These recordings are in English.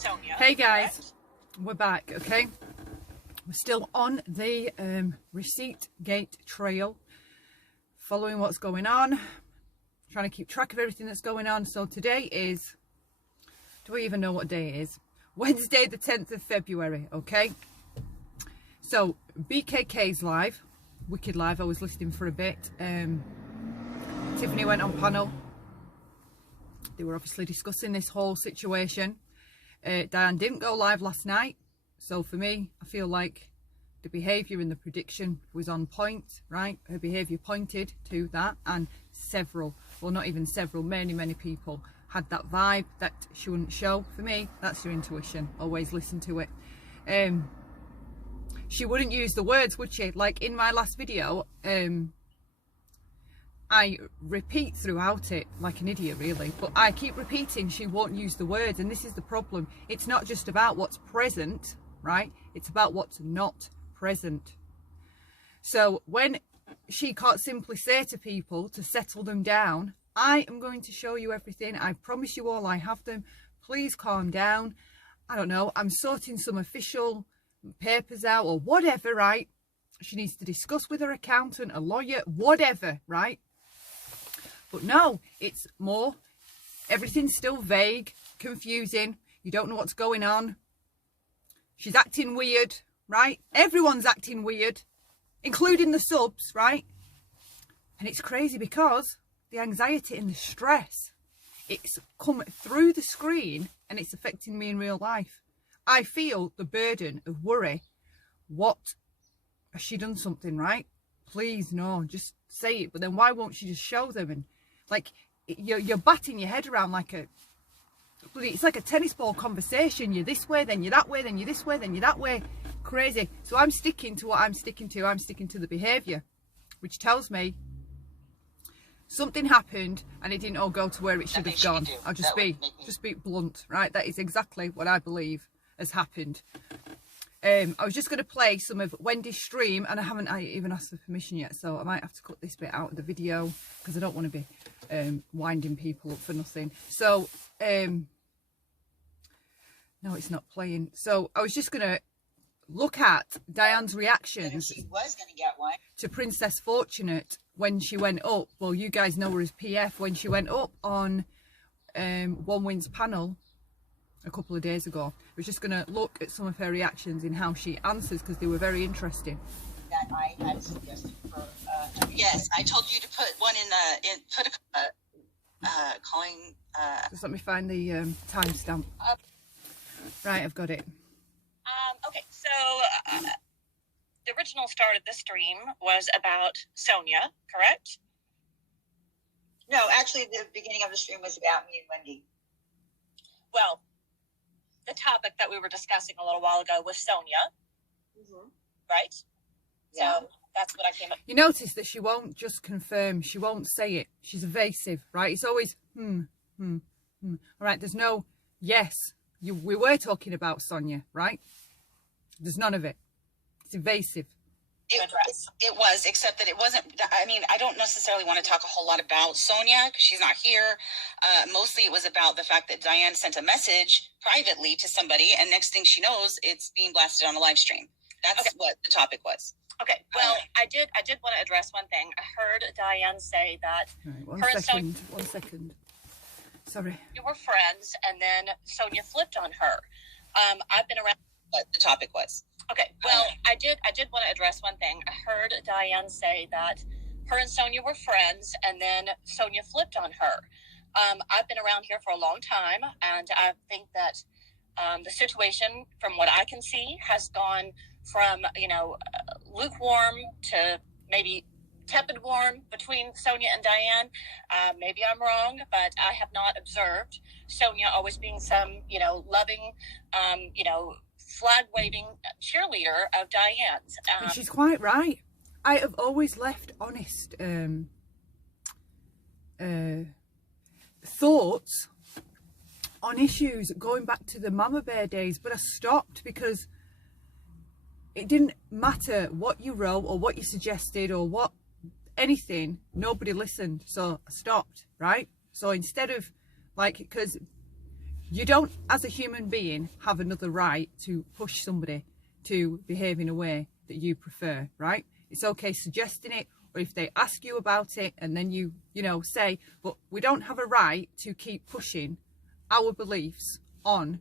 Sonia. Hey guys, correct? we're back, okay? We're still on the receipt gate trail, following what's going on, trying to keep track of everything that's going on. So today is, do we even know what day it is? Wednesday the 10th of February, okay? So BKK's live, Wicked Live. I was listening for a bit. Tiffany went on panel. They were obviously discussing this whole situation. Diane didn't go live last night, so for me, I feel like the behaviour and the prediction was on point, right? Her behaviour pointed to that, and several, well not even several, many people had that vibe that she wouldn't show. For me, that's your intuition. Always listen to it. She wouldn't use the words, would she? Like in my last video, I repeat throughout it like an idiot really, but I keep repeating she won't use the words, and this is the problem. It's not just about what's present, right? It's about what's not present. So when she can't simply say to people to settle them down, I am going to show you everything. I promise you all I have them. Please calm down. I don't know, I'm sorting some official papers out or whatever, right? She needs to discuss with her accountant, a lawyer, whatever, right? But no, it's more, everything's still vague, confusing. You don't know what's going on. She's acting weird, right? Everyone's acting weird, including the subs, right? And it's crazy because the anxiety and the stress, it's come through the screen and it's affecting me in real life. I feel the burden of worry. What, has she done something, right? Please, no, just say it. But then why won't she just show them? And like, you're batting your head around like a, it's like a tennis ball conversation. You're this way, then you're that way, then you're this way, then you're that way. Crazy. So I'm sticking to what I'm sticking to. I'm sticking to the behaviour, which tells me something happened and it didn't all go to where it should have gone. I'll just be blunt, right? That is exactly what I believe has happened. I was just going to play some of Wendy's stream, and I haven't even asked for permission yet, so I might have to cut this bit out of the video because I don't want to be winding people up for nothing. So no, it's not playing. So I was just going to look at Diane's reactions She was going to get one. to Princess Fortunate when she went up. Well, you guys know her as PF. When she went up on One Win's panel a couple of days ago, I was just going to look at some of her reactions in how she answers, because they were very interesting. That I had suggested for. Yes, I told you to put one calling. Just let me find the timestamp. Right, I've got it. Okay, so the original start of the stream was about Sonia, correct? No, actually, the beginning of the stream was about me and Wendy. Well, the topic that we were discussing a little while ago was Sonia, right? Yeah. So that's what I came up. You notice that she won't just confirm, she won't say it. She's evasive, right? It's always All right, there's no yes. We were talking about Sonia, right? There's none of it. It's evasive. It was, except that it wasn't. I mean, I don't necessarily want to talk a whole lot about Sonia because she's not here. Mostly it was about the fact that Diane sent a message privately to somebody, and next thing she knows, it's being blasted on a live stream. That's what the topic was. Okay, well, I did want to address one thing. I heard Diane say that Right, one second. Sorry. you were friends, and then Sonia flipped on her. I've been around. What the topic was. Okay, well, I did want to address one thing. I heard Diane say that her and Sonia were friends, and then Sonia flipped on her. I've been around here for a long time, and I think that the situation, from what I can see, has gone from, lukewarm to maybe tepid warm between Sonia and Diane. Maybe I'm wrong, but I have not observed Sonia always being some, loving, flag-waving cheerleader of Diane's. And she's quite right. I have always left honest thoughts on issues going back to the Mama Bear days, but I stopped because it didn't matter what you wrote or what you suggested or what anything, nobody listened, so I stopped, right? So instead of, like, because You don't, as a human being, have another right to push somebody to behave in a way that you prefer, right? It's okay suggesting it, or if they ask you about it and then you know, say, but we don't have a right to keep pushing our beliefs on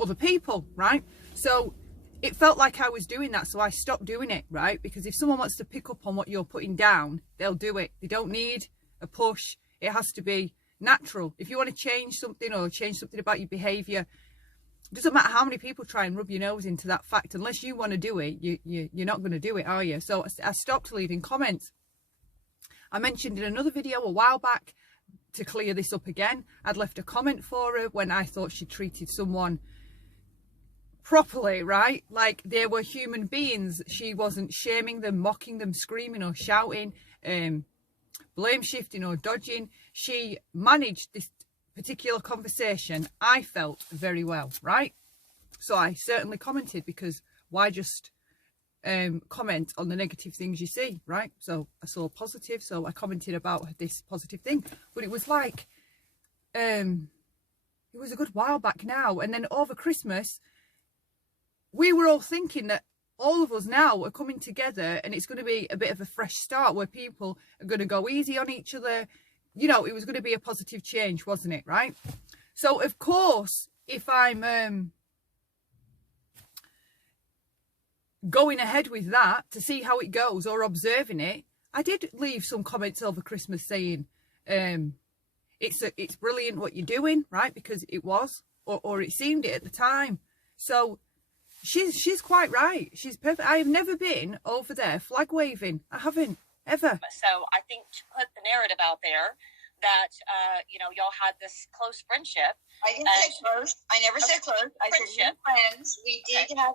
other people, right? So it felt like I was doing that, so I stopped doing it, right? Because if someone wants to pick up on what you're putting down, they'll do it. They don't need a push. It has to be natural. If you want to change something or change something about your behaviour, it doesn't matter how many people try and rub your nose into that fact. Unless you want to do it, you're not going to do it, are you? So I stopped leaving comments. I mentioned in another video a while back, to clear this up again, I'd left a comment for her when I thought she treated someone properly, right? Like they were human beings. She wasn't shaming them, mocking them, screaming or shouting, blame shifting or dodging. She managed this particular conversation, I felt, very well, right? So I certainly commented, because why just comment on the negative things you see, right? So I saw positive, so I commented about this positive thing. But it was like, it was a good while back now. And then over Christmas, we were all thinking that all of us now are coming together and it's going to be a bit of a fresh start where people are going to go easy on each other. You know, it was going to be a positive change, wasn't it, right? So, of course, if I'm going ahead with that to see how it goes or observing it, I did leave some comments over Christmas saying, it's brilliant what you're doing, right? Because it was, or it seemed it at the time. So she's quite right. She's perfect. I have never been over there flag waving. I haven't, ever. So I think to put the narrative out there that, you know, y'all had this close friendship. I didn't say close. I never said close. I said we were friends. We did have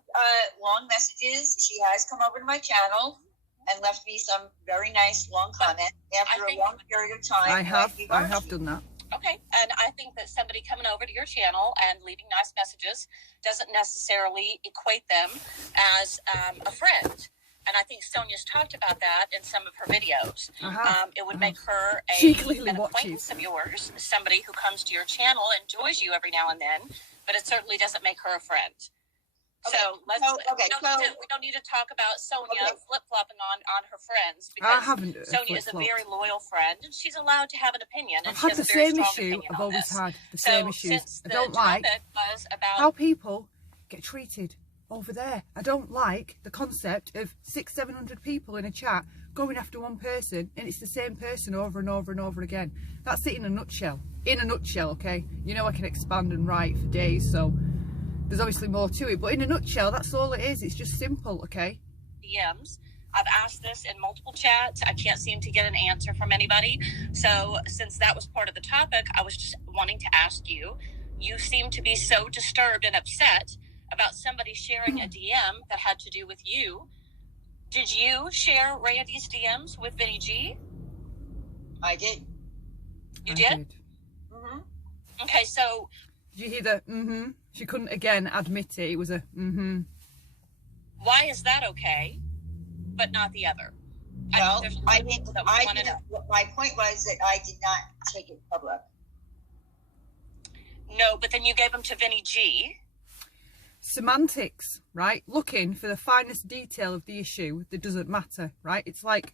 long messages. She has come over to my channel and left me some very nice long comments after a long period of time. I have done that. Okay, and I think that somebody coming over to your channel and leaving nice messages doesn't necessarily equate them as a friend. And I think Sonia's talked about that in some of her videos. It would make her an acquaintance of yours, somebody who comes to your channel, enjoys you every now and then, but it certainly doesn't make her a friend. Okay. So we don't need to talk about Sonia flip-flopping on her friends, because Sonia is a very loyal friend and she's allowed to have an opinion. And I've had the same issue. I've always had the same issues. I don't like how people get treated over there. I don't like the concept of 600-700 people in a chat going after one person and it's the same person over and over and over again. That's it in a nutshell. In a nutshell, okay? You know I can expand and write for days, so there's obviously more to it, but in a nutshell, that's all it is. It's just simple, okay? DMs. I've asked this in multiple chats. I can't seem to get an answer from anybody. So since that was part of the topic, I was just wanting to ask you. You seem to be so disturbed and upset about somebody sharing a DM that had to do with you. Did you share Randy's DMs with Vinny G? I did. You did? Mm-hmm. Okay, so... Did you hear the mm-hmm? She couldn't again admit it. It was a mm-hmm. Why is that okay, but not the other? Well, my point was that I did not take it public. No, but then you gave them to Vinny G. Semantics, right? Looking for the finest detail of the issue that doesn't matter, right? It's like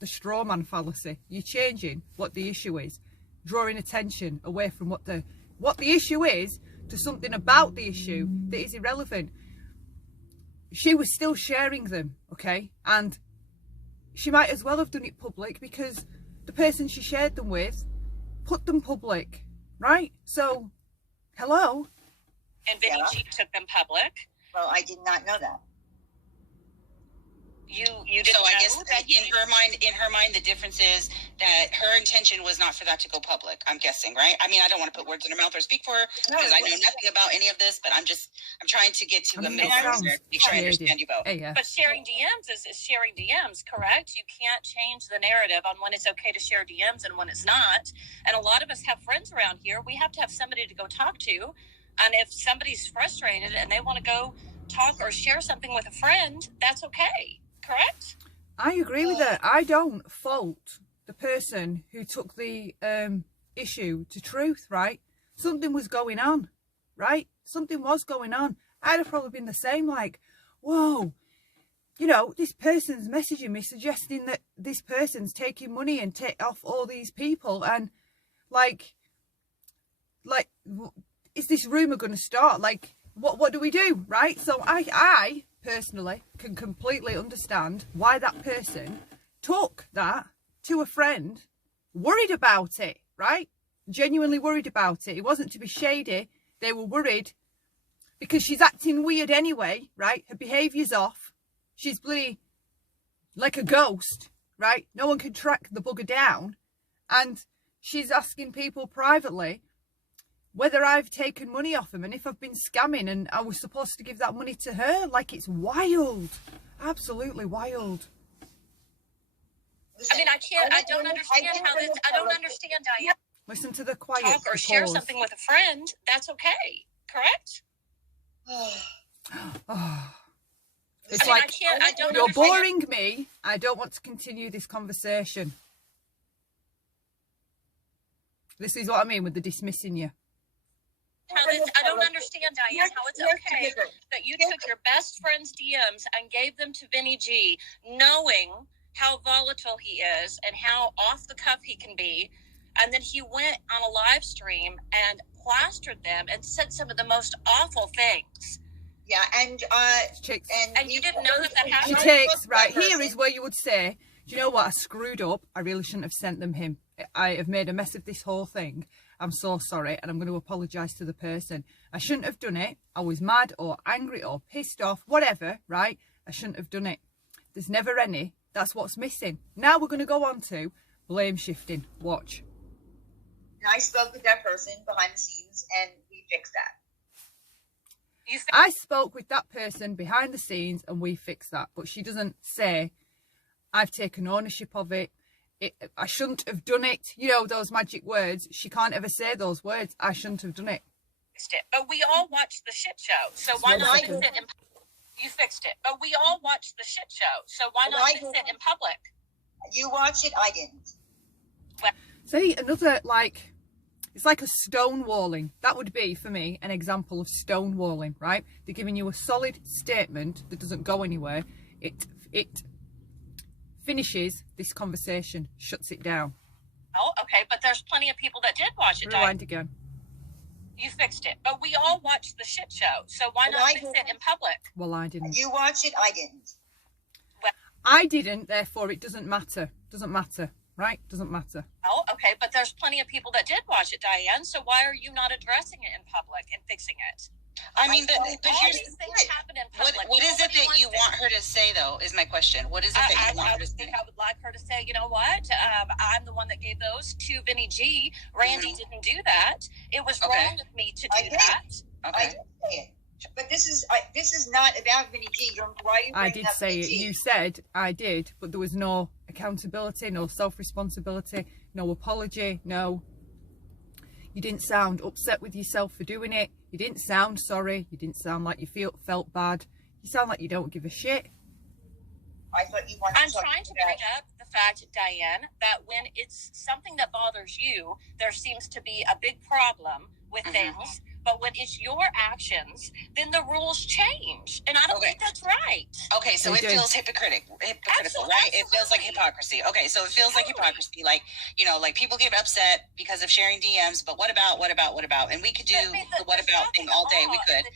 the straw man fallacy. You're changing what the issue is, drawing attention away from what the issue is to something about the issue that is irrelevant. She was still sharing them, okay? And she might as well have done it public because the person she shared them with put them public, right? So, hello? And Vinny G took them public. Well, I did not know that. You didn't so I guess that in her mind, the difference is that her intention was not for that to go public. I'm guessing, right? I mean, I don't want to put words in her mouth or speak for her because I know nothing about any of this, but I'm trying to get to a middle ground here to make sure I understand you both. Yeah. But sharing DMs is sharing DMs, correct? You can't change the narrative on when it's okay to share DMs and when it's not. And a lot of us have friends around here. We have to have somebody to go talk to. And if somebody's frustrated and they want to go talk or share something with a friend, that's okay. Correct? I agree with that. I don't fault the person who took the issue to truth, right? something was going on, right? Something was going on. I'd have probably been the same, like, whoa, you know, this person's messaging me suggesting that this person's taking money and take off all these people, and like, is this rumor going to start? Like, what do we do, right? So I personally can completely understand why that person took that to a friend, worried about it, right? Genuinely worried about it. It wasn't to be shady. They were worried because she's acting weird anyway, right? Her behaviour's off. She's bloody like a ghost, right? No one can track the bugger down. And she's asking people privately whether I've taken money off them and if I've been scamming, and I was supposed to give that money to her. Like, it's wild. Absolutely wild. I mean, I don't understand how this, I don't understand, Diane. Listen to the quiet. Talk or share something with a friend, that's okay, correct? It's I mean, like, I don't you're understand. boring me. I don't want to continue this conversation. This is what I mean with the dismissing you. I don't understand, Diane, how it's okay that you took your best friend's DMs and gave them to Vinny G, knowing how volatile he is and how off the cuff he can be. And then he went on a live stream and plastered them and said some of the most awful things. Yeah, and you didn't know that happened. She takes, right, here is where you would say, do you know what, I screwed up. I really shouldn't have sent them him. I have made a mess of this whole thing. I'm so sorry, and I'm going to apologise to the person. I shouldn't have done it. I was mad or angry or pissed off, whatever, right? I shouldn't have done it. There's never any. That's what's missing. Now we're going to go on to blame shifting. Watch. I spoke with that person behind the scenes, and we fixed that. I spoke with that person behind the scenes, and we fixed that. But she doesn't say, I've taken ownership of it. I shouldn't have done it. You know, those magic words. She can't ever say those words. I shouldn't have done it. But we all watched the shit show, so why not fix it in You fixed it. But we all watched the shit show, so why not fix it in public? You watched it, I didn't. See, another, like, it's like a stonewalling. That would be, for me, an example of stonewalling, right? They're giving you a solid statement that doesn't go anywhere. It finishes this conversation, shuts it down. Oh, okay, but there's plenty of people that did watch it. Rewind again. You fixed it. But we all watched the shit show, so why not fix it in public? Well, I didn't. You watched it, I didn't. I didn't, therefore it doesn't matter. Doesn't matter, right? Doesn't matter. Oh, okay, but there's plenty of people that did watch it, Diane, so why are you not addressing it in public and fixing it? I mean, but here's these things happen in public. What is it that you want her to say, though, is my question. What is it that you want her to say? I would like her to say, you know what, I'm the one that gave those to Vinny G. Randy didn't do that. It was wrong of me to do that. Okay. I did say it. But this is not about Vinny G. Why are you I did say it. You said I did, but there was no accountability, no self-responsibility, no apology, no. You didn't sound upset with yourself for doing it. You didn't sound sorry. You didn't sound like you felt bad. You sound like you don't give a shit. I thought you wanted I'm trying to bring up the fact, Diane, that when it's something that bothers you, there seems to be a big problem with things. But when it's your actions, then the rules change. And I don't think that's right. Okay, so it feels hypocritical, right? It feels like hypocrisy. Okay, so it feels like hypocrisy. Like, you know, like people get upset because of sharing DMs, but what about? And we could do the what about thing all day. We could.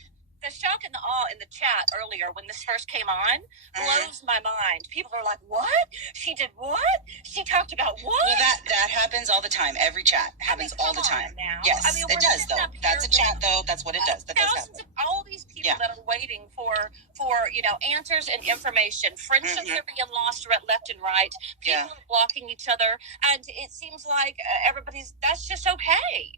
The shock and the awe in the chat earlier when this first came on blows my mind. People are like, what? She did what? She talked about what? Well, that happens all the time. Every chat happens all the time. Now. Yes, I mean, it does, though. That's a chat, though. That's what it does. That does happen. Thousands of all these people that are waiting for answers and information. Friendships are being lost left and right. People are blocking each other. And it seems like that's just okay.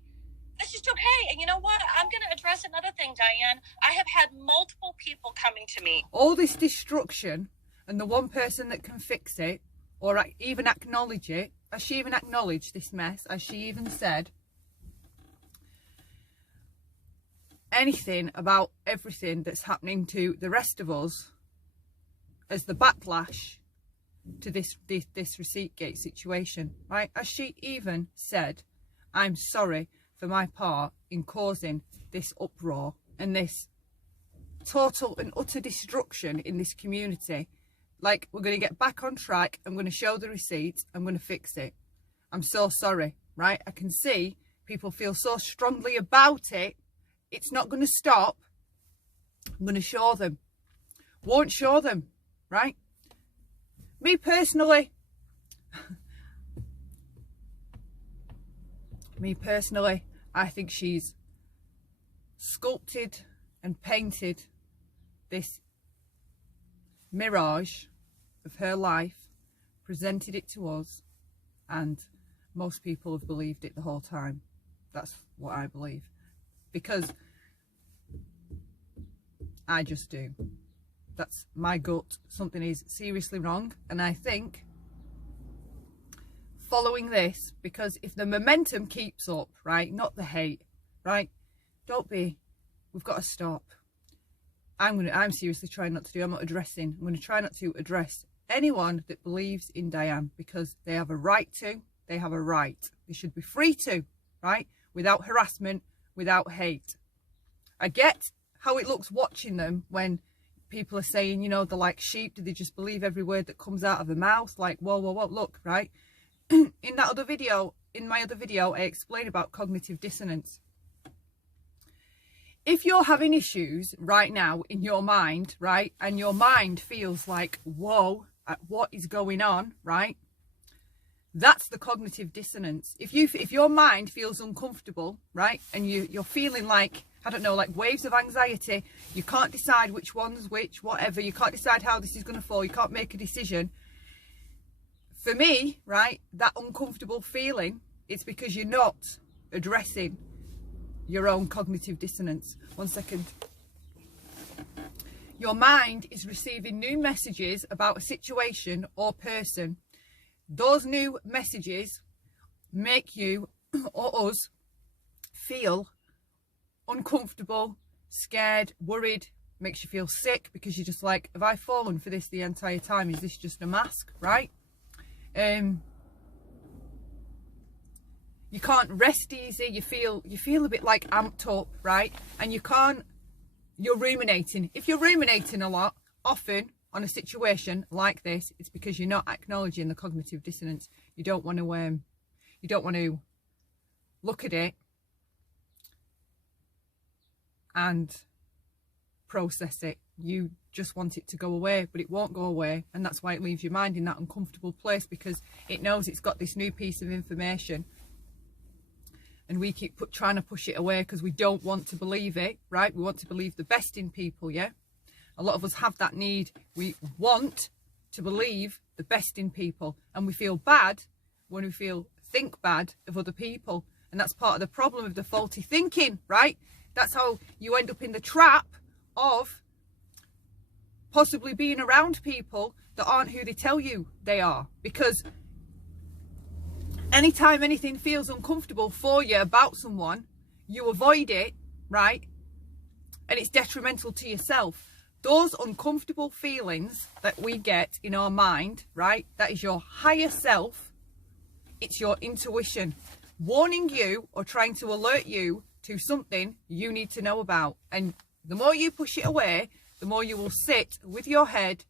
That's just okay. And you know what? I'm going to address another thing, Diane. I have had multiple people coming to me. All this destruction, and the one person that can fix it, or even acknowledge it, has she even acknowledged this mess? Has she even said anything about everything that's happening to the rest of us as the backlash to this ReceiptGate situation, right? Has she even said, I'm sorry for my part in causing this uproar and this total and utter destruction in this community. Like, we're going to get back on track. I'm going to show the receipts. I'm going to fix it. I'm so sorry, right? I can see people feel so strongly about it. It's not going to stop. I'm going to show them. Won't show them, right? Me personally, I think she's sculpted and painted this mirage of her life, presented it to us, and most people have believed it the whole time. That's what I believe, because I just do. That's my gut. Something is seriously wrong, and I think following this, because if the momentum keeps up, right, not the hate, right, we've got to stop. I'm seriously trying not to do, I'm going to try not to address anyone that believes in Diane, because they have a right to, they should be free to, right, without harassment, without hate. I get how it looks watching them when people are saying, you know, they're like sheep, do they just believe every word that comes out of their mouth? Like, whoa, look, right, in my other video, I explain about cognitive dissonance. If you're having issues right now in your mind, right, and your mind feels like, whoa, what is going on, right, that's the cognitive dissonance. If your mind feels uncomfortable, right, and you're feeling like, I don't know, like waves of anxiety, you can't decide which one's which, whatever, you can't decide how this is going to fall, you can't make a decision. For me, right, that uncomfortable feeling, it's because you're not addressing your own cognitive dissonance. One second. Your mind is receiving new messages about a situation or person. Those new messages make you or us feel uncomfortable, scared, worried, makes you feel sick, because you're just like, have I fallen for this the entire time? Is this just a mask, right? You can't rest easy, you feel a bit like amped up, right? And you're ruminating. If you're ruminating a lot, often on a situation like this, it's because you're not acknowledging the cognitive dissonance. You don't want to look at it and process it. You just want it to go away, but it won't go away, and that's why it leaves your mind in that uncomfortable place, because it knows it's got this new piece of information. And we keep trying to push it away because we don't want to believe it, right? We want to believe the best in people, yeah? A lot of us have that need. We want to believe the best in people. And we feel bad when we think bad of other people. And that's part of the problem of the faulty thinking, right? That's how you end up in the trap of possibly being around people that aren't who they tell you they are. Because anytime anything feels uncomfortable for you about someone, you avoid it, right? And it's detrimental to yourself. Those uncomfortable feelings that we get in our mind, right? That is your higher self. It's your intuition warning you or trying to alert you to something you need to know about. And the more you push it away, the more you will sit with your head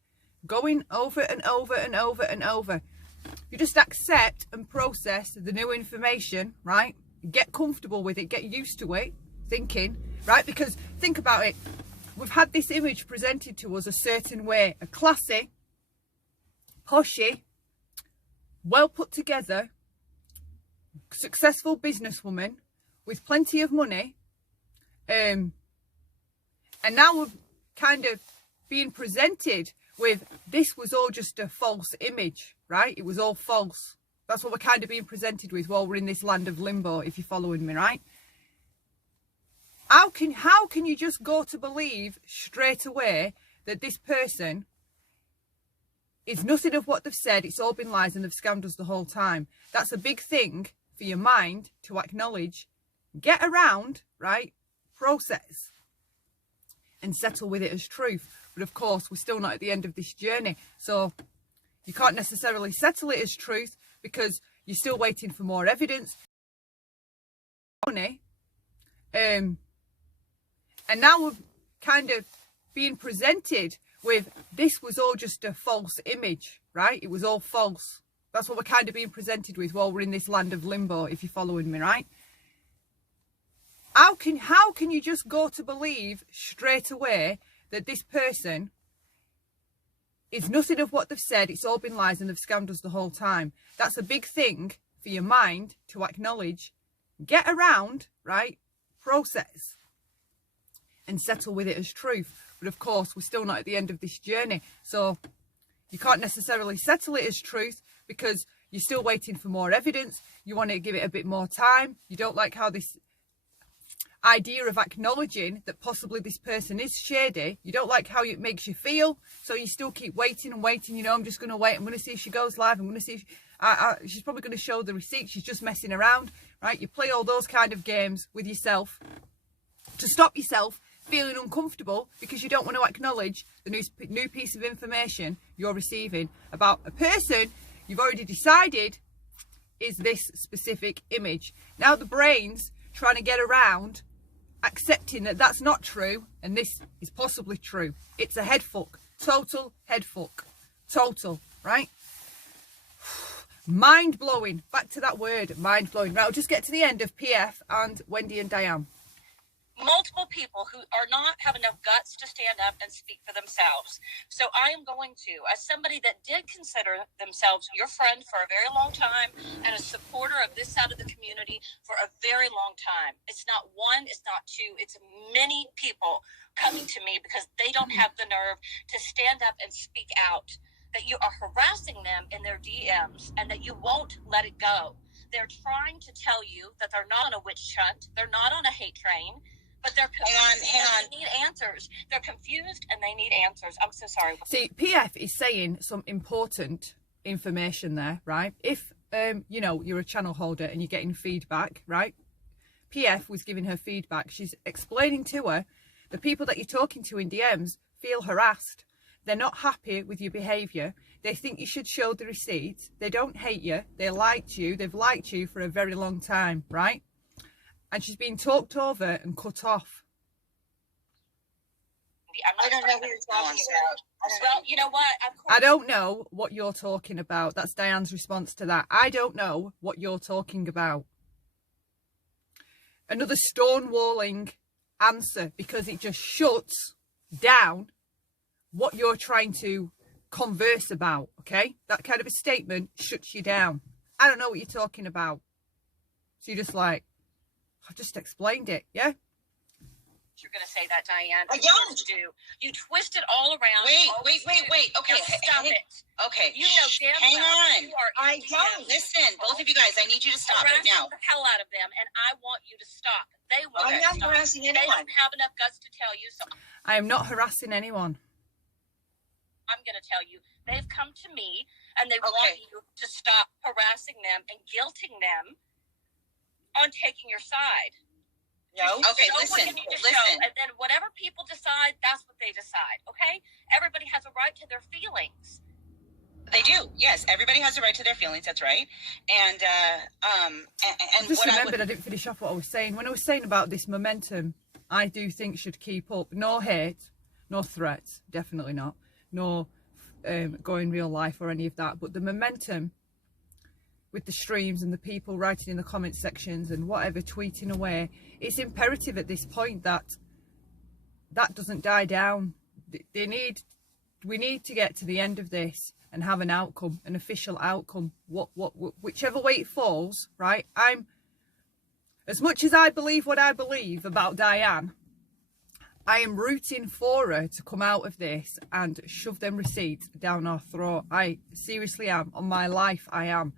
going over and over and over and over. You just accept and process the new information, right? Get comfortable with it, get used to it, thinking, right? Because think about it. We've had this image presented to us a certain way, a classy, poshy, well put together, successful businesswoman with plenty of money. And now we're kind of being presented with, this was all just a false image, right? It was all false. That's what we're kind of being presented with while we're in this land of limbo, if you're following me, right? How can you just go to believe straight away that this person is nothing of what they've said, it's all been lies and they've scammed us the whole time? That's a big thing for your mind to acknowledge, get around, right? Process and settle with it as truth. But of course, we're still not at the end of this journey. So you can't necessarily settle it as truth because you're still waiting for more evidence. and now we're kind of being presented with this was all just a false image, right? It was all false. That's what we're kind of being presented with while we're in this land of limbo, if you're following me, right? How can you just go to believe straight away that this person is nothing of what they've said, it's all been lies and they've scammed us the whole time? That's a big thing for your mind to acknowledge, get around, right? Process and settle with it as truth. But of course, we're still not at the end of this journey. So you can't necessarily settle it as truth because you're still waiting for more evidence. You want to give it a bit more time. You don't like how this idea of acknowledging that possibly this person is shady, you don't like how it makes you feel. So you still keep waiting and waiting. You know, I'm just going to wait. I'm going to see if she goes live. I'm going to see if she's probably going to show the receipt. She's just messing around, right? You play all those kind of games with yourself to stop yourself feeling uncomfortable because you don't want to acknowledge the new piece of information you're receiving about a person you've already decided is this specific image. Now the brain's trying to get around accepting that that's not true and this is possibly true. It's a head fuck. Total head fuck. Total, right? Mind blowing. Back to that word, mind blowing. Right, I'll just get to the end of PF and Wendy and Diane. Multiple people who are not have enough guts to stand up and speak for themselves. So I am going to, as somebody that did consider themselves your friend for a very long time and a supporter of this side of the community for a very long time. It's not one, it's not two, it's many people coming to me because they don't have the nerve to stand up and speak out, that you are harassing them in their DMs and that you won't let it go. They're trying to tell you that they're not on a witch hunt, they're not on a hate train, but they're confused. Hang on. They need answers. They're confused and they need answers. I'm so sorry. See, PF is saying some important information there, right? If, you know, you're a channel holder and you're getting feedback, right? PF was giving her feedback. She's explaining to her the people that you're talking to in DMs feel harassed. They're not happy with your behaviour. They think you should show the receipts. They don't hate you. They liked you. They've liked you for a very long time, right? And she's been talked over and cut off. I don't know who you're talking about. Well, you know what? I don't know what you're talking about. That's Diane's response to that. I don't know what you're talking about. Another stonewalling answer because it just shuts down what you're trying to converse about, okay? That kind of a statement shuts you down. I don't know what you're talking about. So you're just like, I've just explained it, yeah? You're going to say that, Diane. I don't. You twist it all around. Wait. Okay, stop it. Okay. You know damn hang well on. You are I don't. Listen, both of you guys, I need you to stop right now. The hell out of them, and I want you to stop. They won't. I'm not harassing anyone. They don't have enough guts to tell you. So I am not harassing anyone. I'm going to tell you. They've come to me, and they want you to stop harassing them and guilting them on taking your side. No. Okay, listen. And then whatever people decide, that's what they decide. Okay? Everybody has a right to their feelings. They do. Yes, everybody has a right to their feelings. That's right. And I just remembered I didn't finish off what I was saying. When I was saying about this momentum, I do think should keep up. No hate, no threats, definitely not. No going real life or any of that. But the momentum with the streams and the people writing in the comment sections and whatever, tweeting away, it's imperative at this point that that doesn't die down. We need to get to the end of this and have an outcome, an official outcome, whichever way it falls, right? As much as I believe what I believe about Diane, I am rooting for her to come out of this and shove them receipts down our throat. I seriously am. On my life, I am.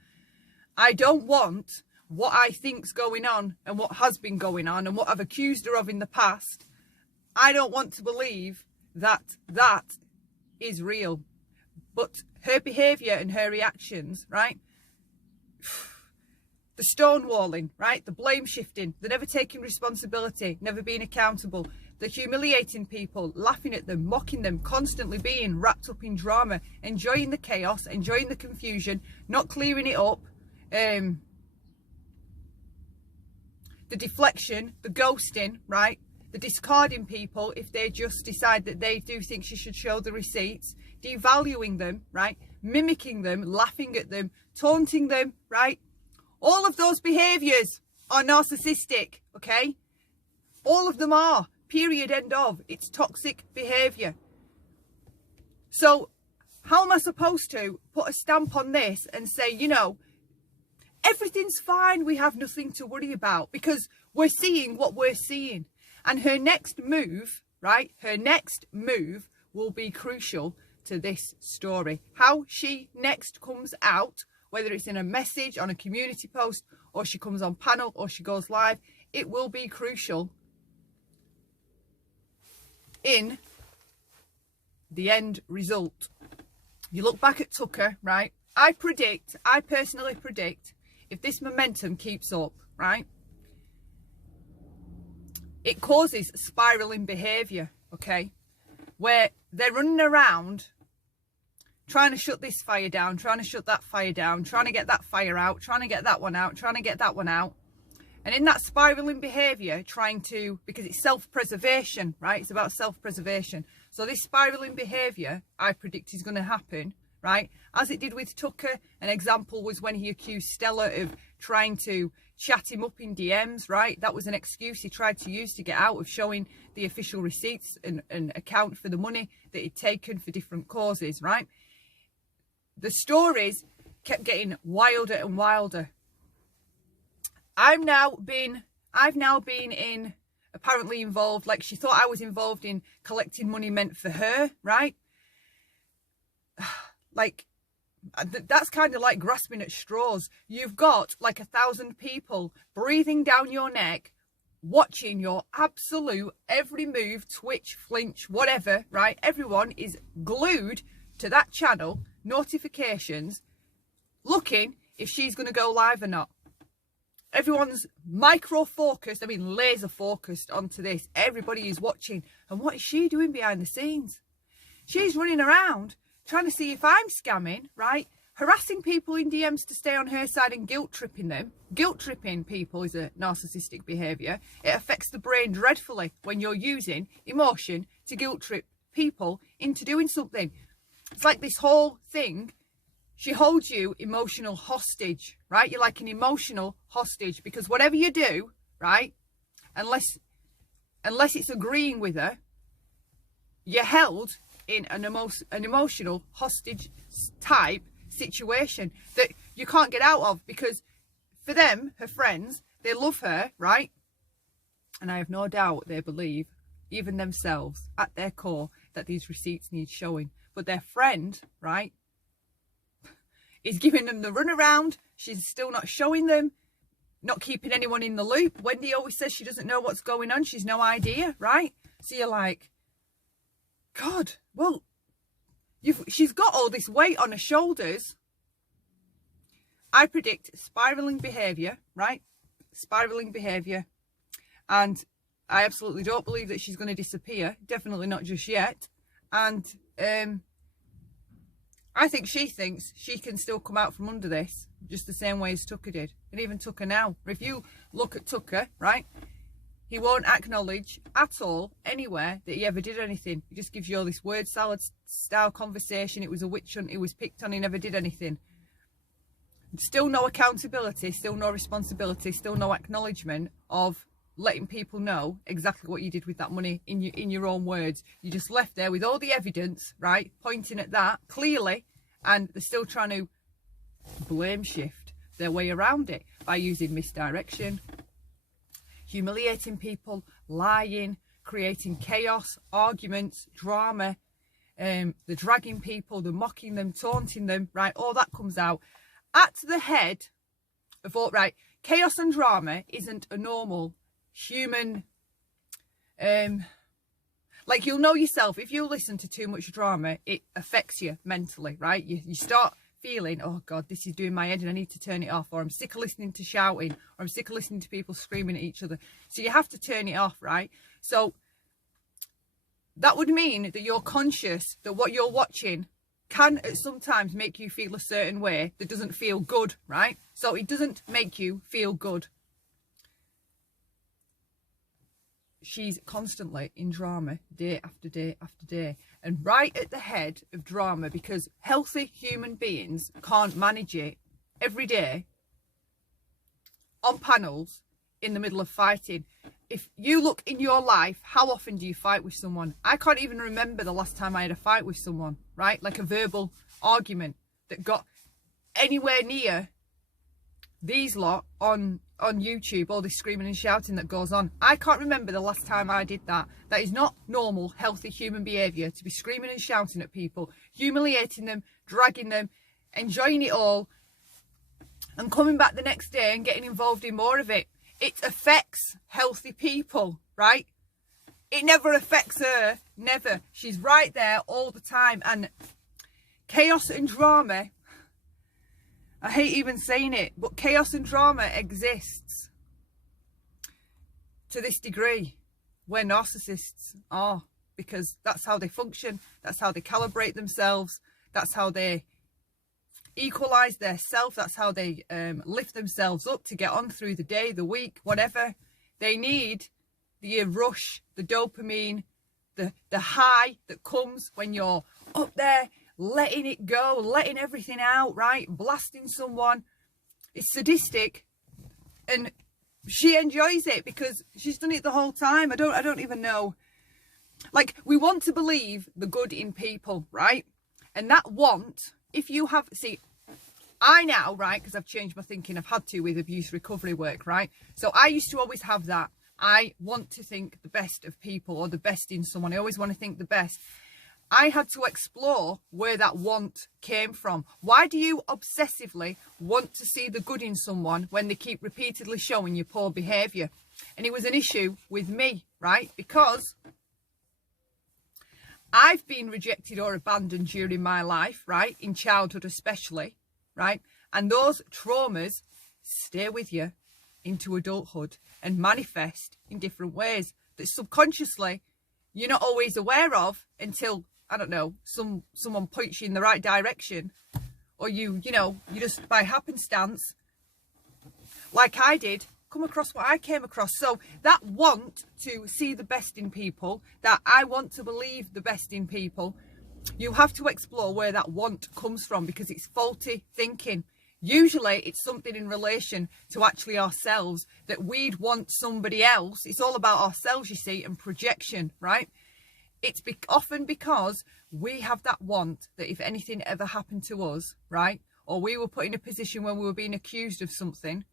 I don't want what I think's going on and what has been going on and what I've accused her of in the past. I don't want to believe that that is real. But her behaviour and her reactions, right? The stonewalling, right? The blame shifting, the never taking responsibility, never being accountable, the humiliating people, laughing at them, mocking them, constantly being wrapped up in drama, enjoying the chaos, enjoying the confusion, not clearing it up, the deflection, the ghosting, right? The discarding people if they just decide that they do think she should show the receipts, devaluing them, right? Mimicking them, laughing at them, taunting them, right? All of those behaviours are narcissistic, okay? All of them are, period, end of. It's toxic behaviour. So how am I supposed to put a stamp on this and say, you know, everything's fine, we have nothing to worry about, because we're seeing what we're seeing. And her next move, right, her next move will be crucial to this story. How she next comes out, whether it's in a message, on a community post, or she comes on panel, or she goes live, it will be crucial in the end result. You look back at Tucker, right? I personally predict, if this momentum keeps up, right, it causes spiraling behaviour, okay, where they're running around trying to shut this fire down, trying to shut that fire down, trying to get that fire out, trying to get that one out, trying to get that one out. And in that spiraling behaviour, trying to, because it's self-preservation, right? It's about self-preservation. So this spiraling behaviour, I predict, is going to happen, right? As it did with Tucker. An example was when he accused Stella of trying to chat him up in DMs, right? That was an excuse he tried to use to get out of showing the official receipts and account for the money that he'd taken for different causes, right? The stories kept getting wilder and wilder. I've now been in, apparently involved, like she thought I was involved in collecting money meant for her, right? Like, that's kind of like grasping at straws. You've got like 1,000 people breathing down your neck, watching your absolute every move, twitch, flinch, whatever, right? Everyone is glued to that channel, notifications, looking if she's going to go live or not. Everyone's micro focused, I mean laser focused onto this. Everybody is watching. And what is she doing behind the scenes? She's running around trying to see if I'm scamming, right? Harassing people in DMs to stay on her side and guilt tripping them. Guilt tripping people is a narcissistic behaviour. It affects the brain dreadfully when you're using emotion to guilt trip people into doing something. It's like this whole thing. She holds you emotional hostage, right? You're like an emotional hostage, because whatever you do, right, unless it's agreeing with her, you're held in an emotional hostage type situation that you can't get out of, because for them, her friends, they love her, right? And I have no doubt they believe, even themselves, at their core, that these receipts need showing. But their friend, right, is giving them the runaround. She's still not showing them, not keeping anyone in the loop. Wendy always says she doesn't know what's going on. She's no idea, right? So you're like, God, well, she's got all this weight on her shoulders. I predict spiraling behaviour, right? Spiraling behaviour. And I absolutely don't believe that she's going to disappear. Definitely not just yet. And I think she thinks she can still come out from under this just the same way as Tucker did. And even Tucker now. If you look at Tucker, right, he won't acknowledge at all anywhere that he ever did anything. He just gives you all this word salad style conversation. It was a witch hunt. He was picked on. He never did anything. Still no accountability. Still no responsibility. Still no acknowledgement of letting people know exactly what you did with that money in your own words. You just left there with all the evidence, right, pointing at that clearly, and they're still trying to blame shift their way around it by using misdirection, humiliating people, lying, creating chaos, arguments, drama, the dragging people, the mocking them, taunting them, right? All that comes out at the head of all, right? Chaos and drama isn't a normal human, like, you'll know yourself, if you listen to too much drama, it affects you mentally, right? You start feeling, oh God, this is doing my head and I need to turn it off, or I'm sick of listening to shouting, or I'm sick of listening to people screaming at each other. So you have to turn it off, right? So that would mean that you're conscious that what you're watching can at sometimes make you feel a certain way that doesn't feel good, right? So it doesn't make you feel good. she's constantly in drama day after day after day, and right at the head of drama, because healthy human beings can't manage it every day on panels in the middle of fighting. If you look in your life, how often do you fight with someone? I can't even remember the last time I had a fight with someone, right? Like a verbal argument that got anywhere near these lot on YouTube, all this screaming and shouting that goes on. I can't remember the last time I did that. That is not normal, healthy human behaviour, to be screaming and shouting at people, humiliating them, dragging them, enjoying it all, and coming back the next day and getting involved in more of it. It affects healthy people, right? It never affects her, never. She's right there all the time. And chaos and drama, I hate even saying it, but chaos and drama exists to this degree where narcissists are, because that's how they function, that's how they calibrate themselves, that's how they equalize their self, that's how they lift themselves up to get on through the day, the week, whatever. They need the rush, the dopamine, the high that comes when you're up there letting it go, letting everything out, right? Blasting someone. It's sadistic, and she enjoys it because she's done it the whole time. I don't even know. Like, we want to believe the good in people, right? And that want, if you have, see, I now, right, because I've changed my thinking, I've had to with abuse recovery work, right? So I used to always have that. I want to think the best of people, or the best in someone. I always want to think the best. I had to explore where that want came from. Why do you obsessively want to see the good in someone when they keep repeatedly showing you poor behaviour? And it was an issue with me, right? Because I've been rejected or abandoned during my life, right? In childhood especially, right? And those traumas stay with you into adulthood and manifest in different ways that subconsciously you're not always aware of until, I don't know, someone points you in the right direction, or you just by happenstance, like I did, come across what I came across. So that want to see the best in people, that I want to believe the best in people, you have to explore where that want comes from, because it's faulty thinking. Usually it's something in relation to actually ourselves, that we'd want somebody else. It's all about ourselves, you see, and projection, right? It's often because we have that want that if anything ever happened to us, right, or we were put in a position when we were being accused of something,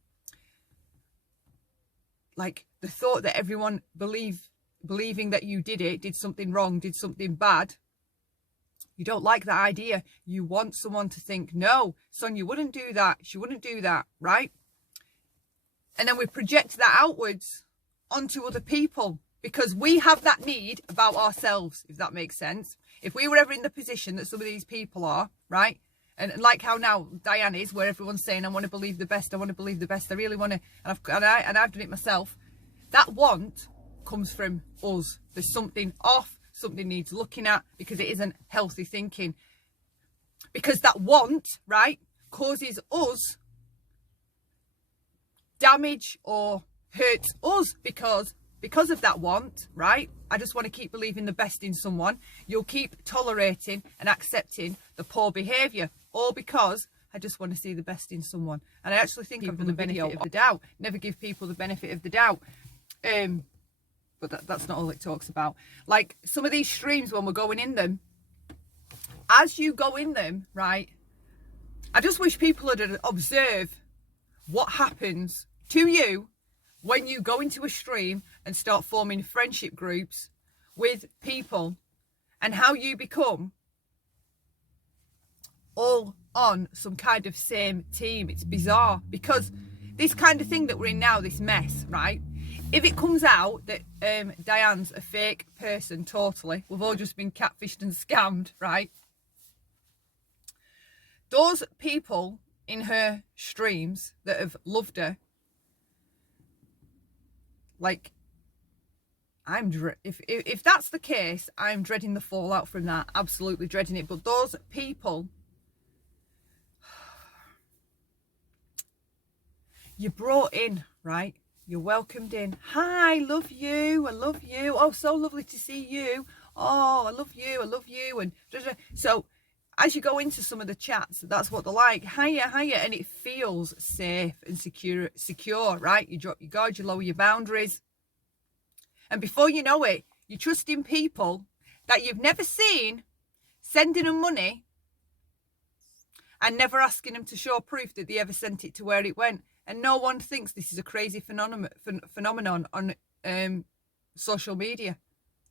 like the thought that everyone believing that you did something wrong, did something bad, you don't like that idea. You want someone to think, no, Sonia wouldn't do that, she wouldn't do that, right? And then we project that outwards onto other people, because we have that need about ourselves, if that makes sense. If we were ever in the position that some of these people are, right? And like how now Diane is, where everyone's saying, I want to believe the best, I want to believe the best, I really want to, and I've done it myself. That want comes from us. There's something off, something needs looking at, because it isn't healthy thinking. Because that want, right, causes us damage or hurts us, because of that want, right? I just want to keep believing the best in someone. You'll keep tolerating and accepting the poor behaviour, all because I just want to see the best in someone. And I actually think I've done the benefit of the doubt. Never give people the benefit of the doubt. But that's not all it talks about. Like some of these streams, when we're going in them, as you go in them, right, I just wish people would observe what happens to you when you go into a stream and start forming friendship groups with people, and how you become all on some kind of same team. It's bizarre, because this kind of thing that we're in now, this mess, right? If it comes out that Diane's a fake person totally, we've all just been catfished and scammed, right? Those people in her streams that have loved her, like, if that's the case, I'm dreading the fallout from that, absolutely dreading it. But those people, you brought in, right? You're welcomed in. Hi, love you. I love you. Oh, so lovely to see you. Oh, I love you. I love you. And so as you go into some of the chats, that's what they're like. Hiya, hiya. And it feels safe and secure, right? You drop your guard, you lower your boundaries. And before you know it, you're trusting people that you've never seen, sending them money and never asking them to show proof that they ever sent it to where it went. And no one thinks this is a crazy phenomenon on social media.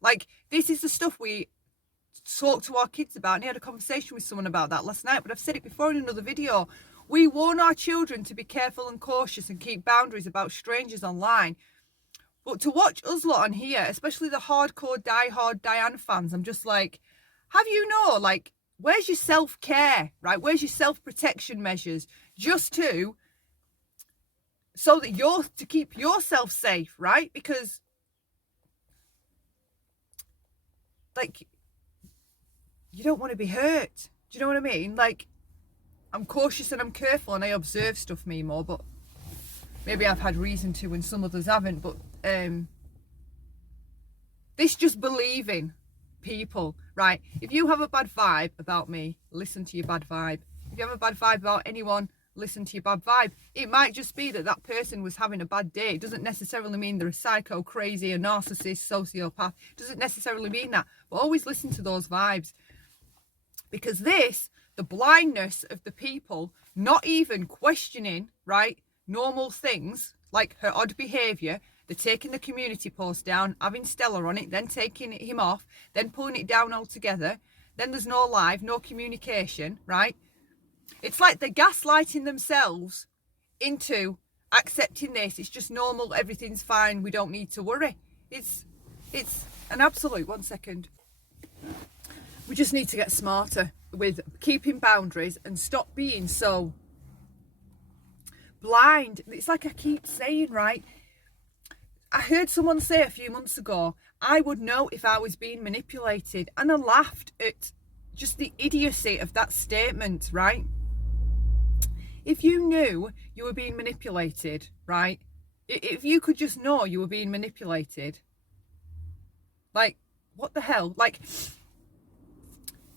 Like, this is the stuff we talk to our kids about. And I had a conversation with someone about that last night, but I've said it before in another video. We warn our children to be careful and cautious and keep boundaries about strangers online. But to watch us lot on here, especially the hardcore, die-hard Diane fans, I'm just like, have you know, like, where's your self-care, right? Where's your self-protection measures? So that to keep yourself safe, right? Because, like, you don't want to be hurt. Do you know what I mean? Like, I'm cautious and I'm careful and I observe stuff me more, but maybe I've had reason to and some others haven't. But this just believing people, right? If you have a bad vibe about me, listen to your bad vibe. If you have a bad vibe about anyone, listen to your bad vibe. It might just be that that person was having a bad day. It doesn't necessarily mean they're a psycho, crazy, a narcissist, sociopath. It doesn't necessarily mean that. But always listen to those vibes. Because the blindness of the people not even questioning, right, normal things like her odd behaviour. They're taking the community post down, having Stella on it, then taking him off, then pulling it down altogether. Then there's no live, no communication, right? It's like they're gaslighting themselves into accepting this. It's just normal. Everything's fine. We don't need to worry. It's an absolute, 1 second. We just need to get smarter with keeping boundaries and stop being so blind. It's like I keep saying, right? I heard someone say a few months ago, I would know if I was being manipulated. And I laughed at just the idiocy of that statement, right? If you knew you were being manipulated, right? If you could just know you were being manipulated, like, what the hell? Like,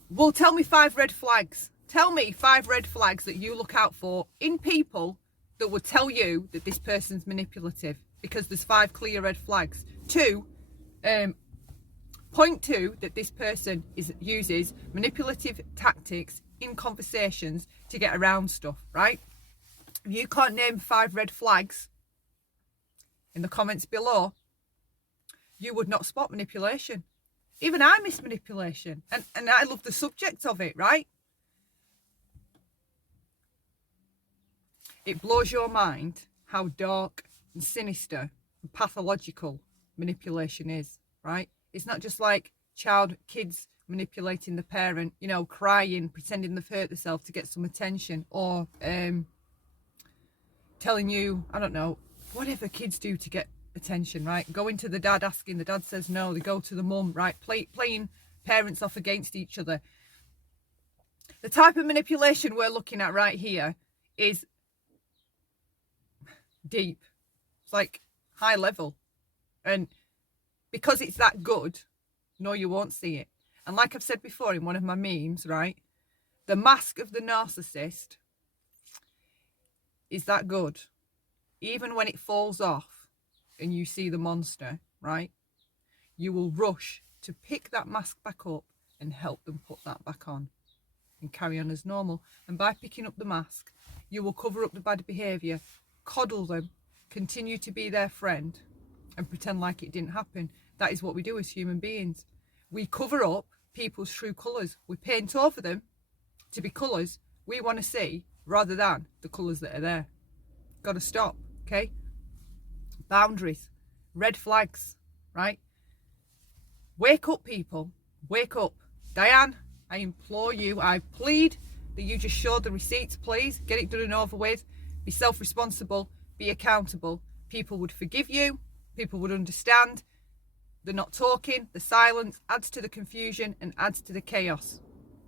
well, tell me 5 red flags. Tell me 5 red flags that you look out for in people that would tell you that this person's manipulative. Because there's 5 clear red flags. 2, point 2, that this person uses manipulative tactics in conversations to get around stuff, right? If you can't name 5 red flags in the comments below, you would not spot manipulation. Even I miss manipulation, and I love the subject of it, right? It blows your mind how dark and sinister and pathological manipulation is, right? It's not just like kids manipulating the parent, you know, crying, pretending they've hurt themselves to get some attention, or telling you, I don't know, whatever kids do to get attention, right? Going to the dad, asking, the dad says no, they go to the mum, right? Playing parents off against each other. The type of manipulation we're looking at right here is deep. It's like high level. And because it's that good, no, you won't see it. And like I've said before in one of my memes, right? The mask of the narcissist is that good. Even when it falls off and you see the monster, right? You will rush to pick that mask back up and help them put that back on and carry on as normal. And by picking up the mask, you will cover up the bad behaviour, coddle them, continue to be their friend, and pretend like it didn't happen. That is what we do as human beings. We cover up people's true colours. We paint over them to be colours we want to see rather than the colours that are there. Got to stop, okay? Boundaries, red flags, right? Wake up, people. Wake up. Diane, I implore you, I plead that you just show the receipts, please. Get it done and over with. Be self-responsible. Be accountable. People would forgive you. People would understand. They're not talking. The silence adds to the confusion and adds to the chaos.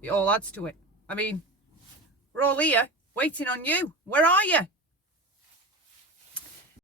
It all adds to it. I mean, we're all here waiting on you. Where are you?